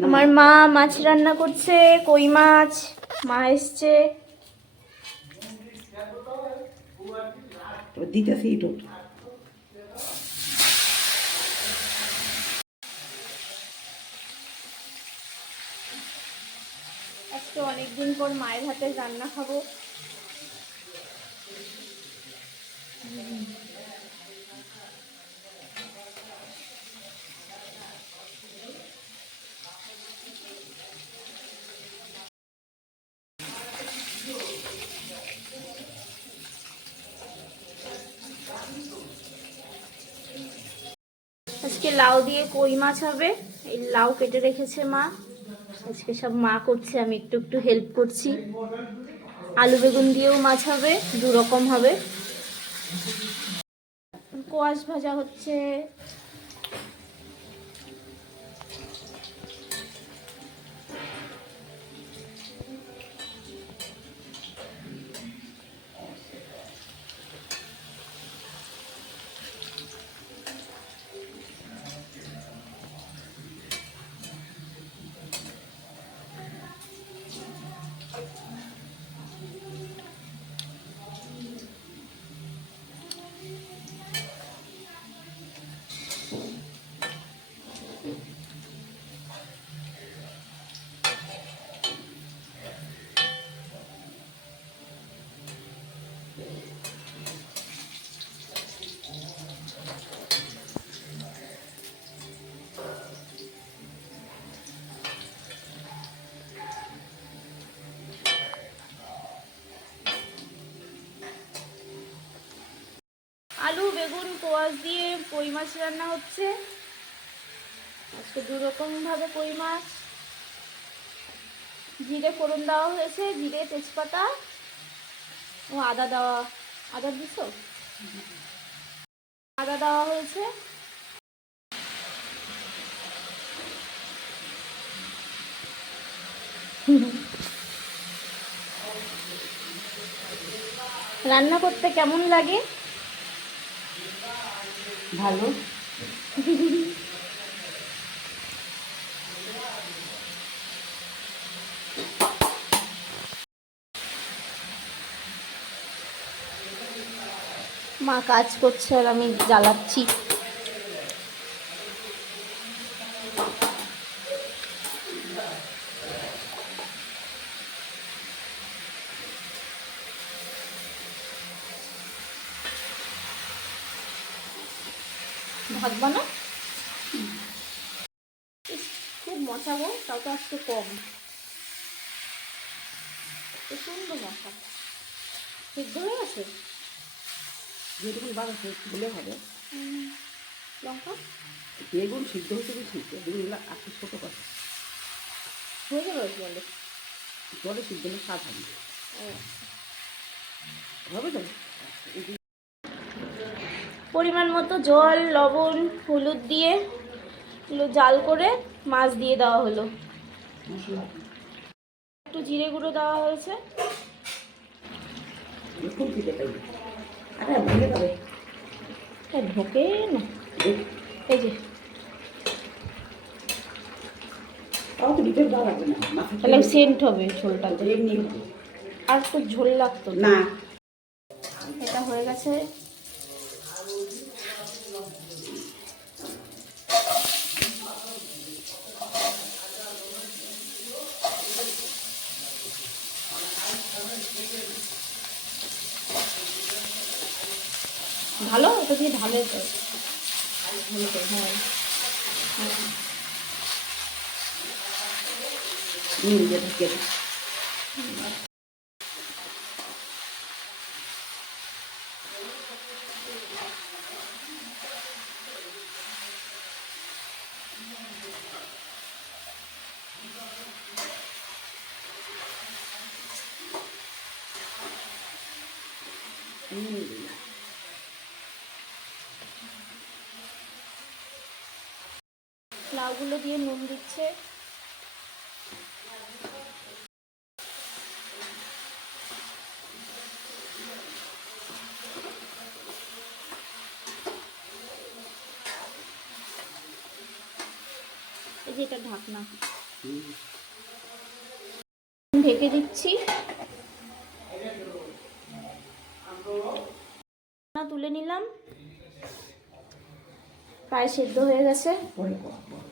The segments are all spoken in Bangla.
আমার মা মাছ রান্না করছে, কই মাছ। মা এসছে দিতেছি একটু। আজকে অনেকদিন পর মায়ের হাতের রান্না খাবো। আজকে লাউ দিয়ে কই মাছ হবে। এই লাউ কেটে রেখেছে মা। আজকে সব মা করছে, আমি একটু একটু হেল্প করছি। আলু বেগুন দিয়েও মাছ হবে, দু রকম হবে। কোয়াশ ভাজা হচ্ছে। আলু বেগুন কোয়াশ দিয়ে কই মাছ রান্না হচ্ছে। আজকে দু রকম ভাবে কই মাছ। জিরে ফোড়ন দেওয়া হয়েছে, জিরে তেজপাতা ও আদা দেওয়া। আদা দিছ? আদা দেওয়া হয়েছে। রান্না করতে কেমন লাগে? ভালো। মা কাজ করছে আর আমি জ্বালাচ্ছি। ভাত বানা। খুব মশা গো, তাও তো আজকে কম। প্রচন্ড মশা। সিদ্ধ হয়ে গেছে? যেটুকু বাবা দিলে হবে। লঙ্কা বেগুন সিদ্ধ হতে ঠিক, বেগুনগুলো একটু ছোটো কথা হয়ে যাবে জলে। জলে সিদ্ধ হলে স্বাদ হবে। হবে তো। পরিমাণ মতো জল, লবণ, হলুদ দিয়ে জাল করে মাছ দিয়ে দেওয়া হলো। একটু জিরে গুঁড়ো দেওয়া হয়েছে। ঢোকে না। এই যে তাহলে সেন্ট হবে ঝোলটাতে। আর তো ঝোল লাগতো না। এটা হয়ে গেছে। ভালো, এটা দিয়ে ঢালে তো। হ্যাঁ লাউগুলো দিয়ে নুন দিচ্ছে। এই যে এটা ঢাকনা। ঢেকে দিচ্ছি। তুলে নিলাম, প্রায় সেদ্ধ হয়ে গেছে। পরে কর, পরে।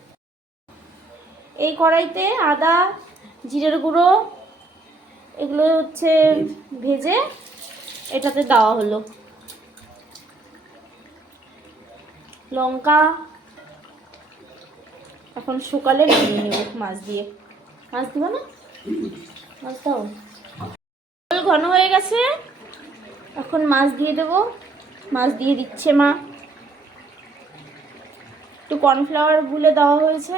এই কড়াইতে আদা, জিরের গুঁড়ো এগুলো হচ্ছে ভেজে এটাতে দেওয়া হলো, লঙ্কা। এখন শুকালে নামিয়ে নেব মাছ দিয়ে। মাছ দিব না, মাছ দাও। ঝোল ঘন হয়ে গেছে, এখন মাছ দিয়ে দেবো। মাছ দিয়ে দিচ্ছে মা। একটু কর্নফ্লাওয়ার গুলে দেওয়া হয়েছে।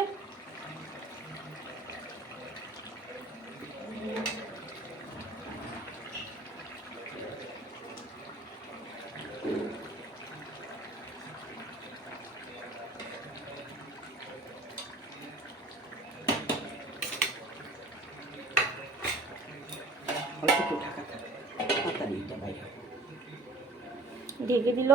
অল্প একটু ঢাকা থাকে, তাড়াতাড়ি এটা বাইরে হবে। ঢেকে দিল।